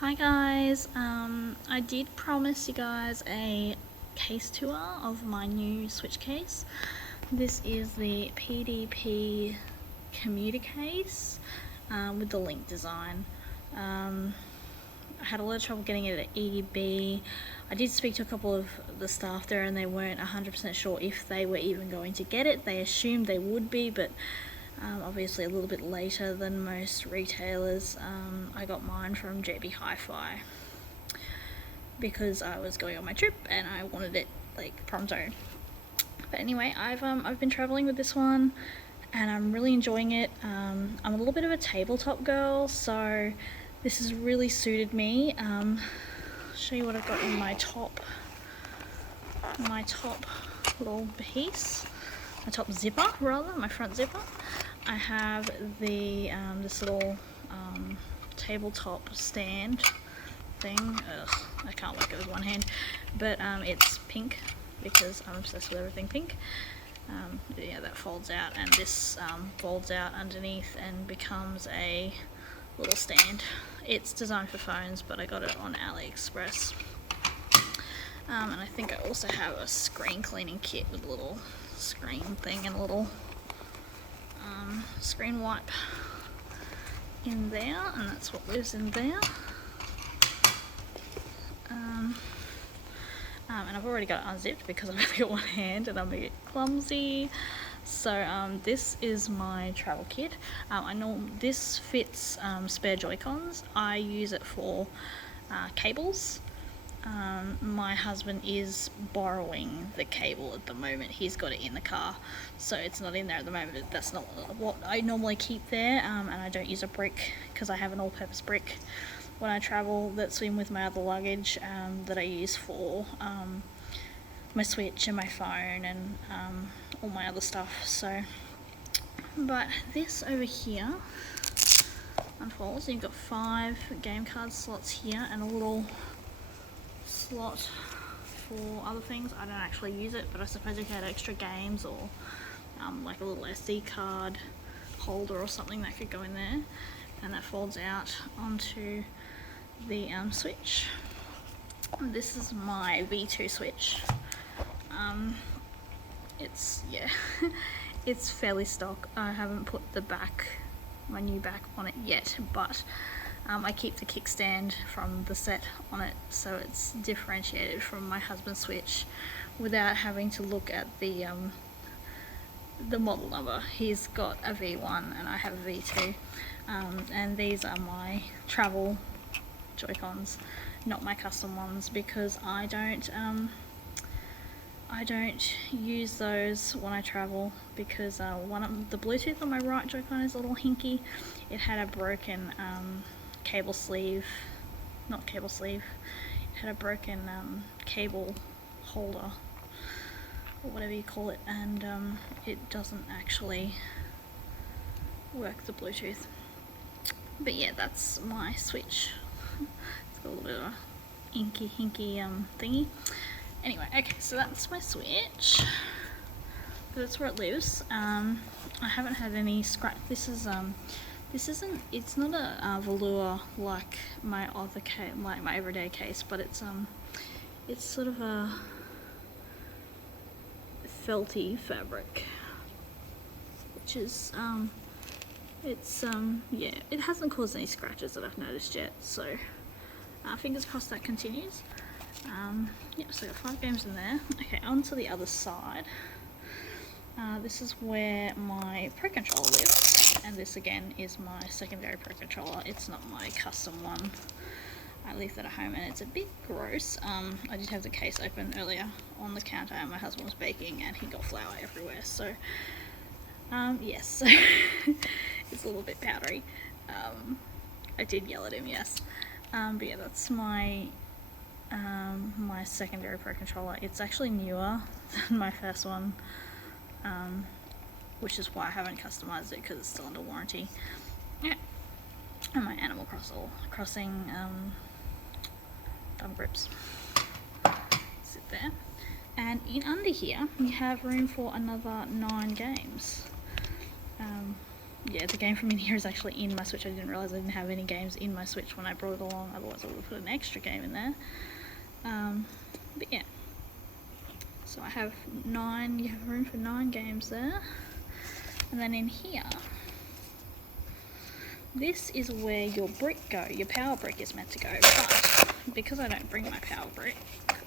Hi guys, I did promise you guys a case tour of my new Switch case. This is the PDP commuter case with the link design. I had a lot of trouble getting it at EB. I did speak to a couple of the staff there and they weren't 100% sure if they were even going to get it. They assumed they would be, but obviously a little bit later than most retailers. I got mine from JB Hi-Fi because I was going on my trip and I wanted it like pronto. But anyway, I've been traveling with this one and I'm really enjoying it. I'm a little bit of a tabletop girl, so this has really suited me. I'll show you what I've got in my top little piece, my top zipper rather, my front zipper. I have the this little tabletop stand thing. Ugh, I can't work it with one hand, but it's pink because I'm obsessed with everything pink. Yeah, that folds out, and this folds out underneath and becomes a little stand. It's designed for phones, but I got it on AliExpress. And I think I also have a screen cleaning kit with a little screen thing and a little screen wipe in there, and that's what lives in there. And I've already got it unzipped because I've only got one hand and I'm a bit clumsy. So this is my travel kit. I know this fits spare Joy-Cons. I use it for cables. My husband is borrowing the cable at the moment. He's got it in the car, so it's not in there at the moment. That's not what I normally keep there, and I don't use a brick because I have an all-purpose brick when I travel that's in with my other luggage that I use for my Switch and my phone and all my other stuff. So, but this over here unfolds. You've got 5 game card slots here and a little slot for other things. I don't actually use it, but I suppose if you had extra games or like a little SD card holder or something, that could go in there, and that folds out onto the Switch. This is my V2 Switch. It's it's fairly stock. I haven't put my new back on it yet, but I keep the kickstand from the set on it, so it's differentiated from my husband's Switch without having to look at the model number. He's got a V1 and I have a V2, and these are my travel Joy-Cons, not my custom ones, because I don't use those when I travel because one of the Bluetooth on my right Joy-Con is a little hinky. It had a broken cable sleeve, it had a broken cable holder or whatever you call it, and it doesn't actually work the Bluetooth. But yeah, that's my Switch. It's got a little bit of a inky hinky thingy. Anyway, okay, so that's my Switch. That's where it lives. I haven't had any scratch. It's not a velour like my other case, like my everyday case, but it's sort of a felty fabric, which is yeah, it hasn't caused any scratches that I've noticed yet, so fingers crossed that continues. Yeah, so I got 5 games in there. Okay, on to the other side. This is where my Pro Controller lives, and this again is my secondary Pro Controller. It's not my custom one. I leave that at home and it's a bit gross. I did have the case open earlier on the counter and my husband was baking and he got flour everywhere, so yes, it's a little bit powdery. I did yell at him, yes. But yeah, that's my my secondary Pro Controller. It's actually newer than my first one, which is why I haven't customized it, because it's still under warranty. Yeah, and my Animal Crossing thumb grips sit there, and in under here we have room for another 9 games. yeah, the game from in here is actually in my Switch. I didn't realise I didn't have any games in my Switch when I brought it along, otherwise I would have put an extra game in there. But yeah, so I have 9, you have room for 9 games there. And then in here, this is where your brick go, your power brick is meant to go, but because I don't bring my power brick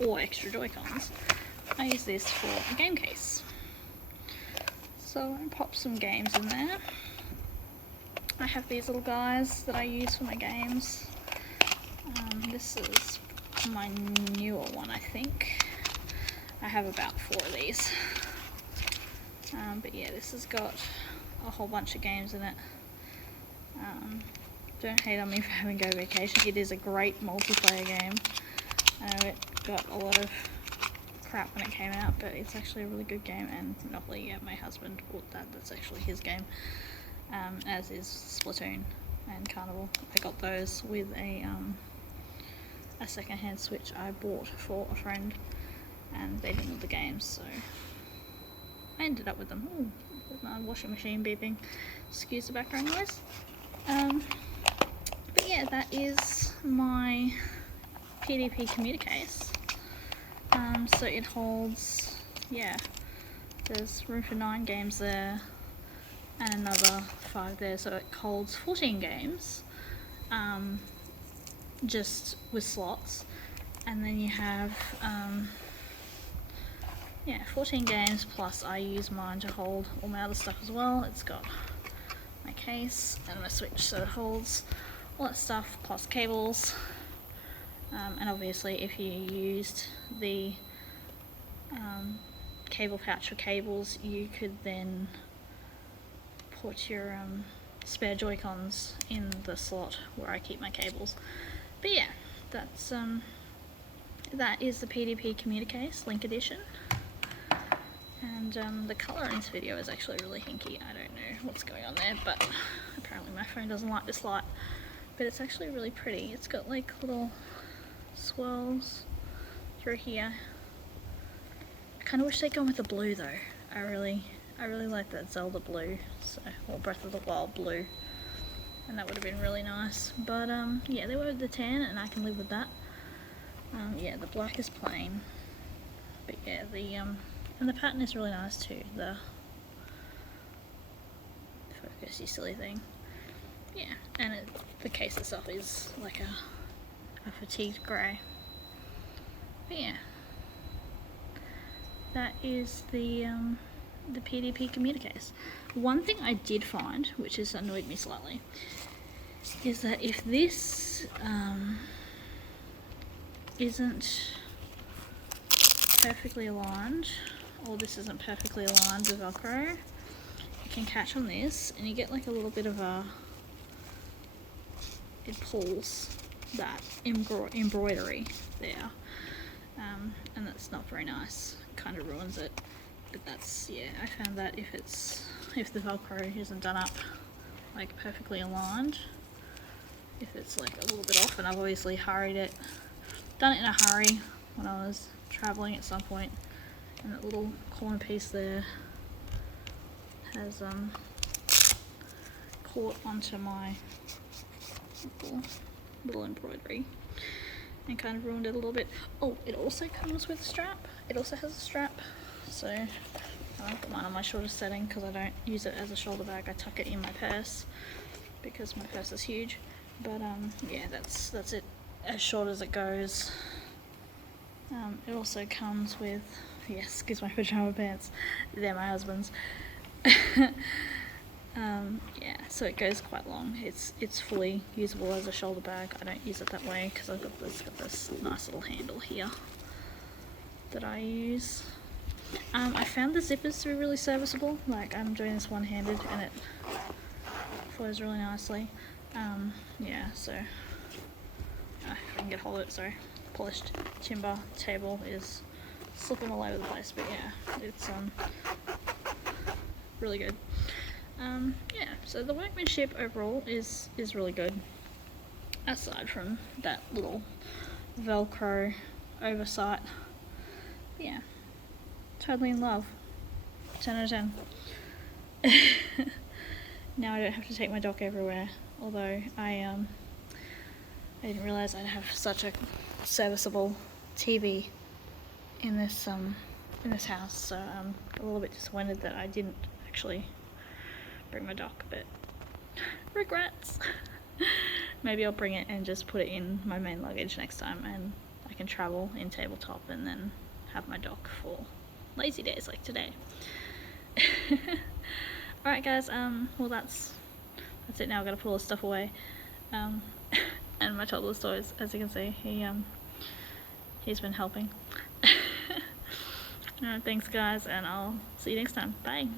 or extra Joy-Cons, I use this for a game case. So I pop some games in there. I have these little guys that I use for my games. This is my newer one, I think. I have about 4 of these. But yeah, this has got a whole bunch of games in it. Don't hate on me for having Go Vacation. It is a great multiplayer game. I know it got a lot of crap when it came out, but it's actually a really good game. And Monopoly, yeah, my husband bought that. That's actually his game. As is Splatoon and Carnival. I got those with a second-hand Switch I bought for a friend, and they didn't know the games, so I ended up with them. Ooh, there's my washing machine beeping. Excuse the background noise. But yeah, that is my PDP commuter case. So it holds, yeah, there's room for 9 games there and another 5 there, so it holds 14 games, just with slots. And then you have, yeah, 14 games, plus I use mine to hold all my other stuff as well. It's got my case and my Switch, so it holds all that stuff, plus cables. And obviously if you used the cable pouch for cables, you could then put your spare Joy-Cons in the slot where I keep my cables. But yeah, that's that is the PDP commuter case, Link Edition. And the colour in this video is actually really hinky. I don't know what's going on there, but apparently my phone doesn't like this light. But it's actually really pretty. It's got like little swirls through here. I kind of wish they'd gone with the blue though. I really like that Zelda blue, so, or Breath of the Wild blue, and that would have been really nice. But yeah, they were the tan, and I can live with that. Yeah, the black is plain, but yeah, and the pattern is really nice too. The focus, you silly thing. Yeah, and the case itself is like a fatigued grey. But yeah, that is the PDP commuter case. One thing I did find, which has annoyed me slightly, is that if this isn't perfectly aligned, or this isn't perfectly aligned with Velcro, you can catch on this and you get like a little bit of it pulls that embroidery there, and that's not very nice. It kind of ruins it. But that's, yeah, I found that if the Velcro isn't done up like perfectly aligned, if it's like a little bit off, and I've obviously done it in a hurry when I was traveling at some point, and that little corner piece there has caught onto my little embroidery and kind of ruined it a little bit. Oh, it also comes with a strap. It also has a strap, so I put mine on my shoulder setting because I don't use it as a shoulder bag. I tuck it in my purse because my purse is huge. But yeah, that's it, as short as it goes. It also comes with, yes, excuse my pajama pants, they're my husband's. Yeah, so it goes quite long. It's fully usable as a shoulder bag. I don't use it that way because I've got this nice little handle here that I use. I found the zippers to be really serviceable. Like, I'm doing this one-handed and it flows really nicely. Yeah, so if I can get hold of it, sorry. Polished timber table is slipping all over the place, but yeah, it's really good. Yeah, so the workmanship overall is really good, aside from that little Velcro oversight. Yeah, totally in love. 10 out of 10. now I don't have to take my dock everywhere, although I didn't realise I'd have such a serviceable TV in this house, so I'm a little bit disappointed that I didn't actually bring my dock, but regrets. Maybe I'll bring it and just put it in my main luggage next time, and I can travel in tabletop and then have my dock for lazy days like today. Alright guys, well that's it now. I've got to put all this stuff away. And my toddler's toys, as you can see, he's been helping. Alright, thanks guys, and I'll see you next time. Bye!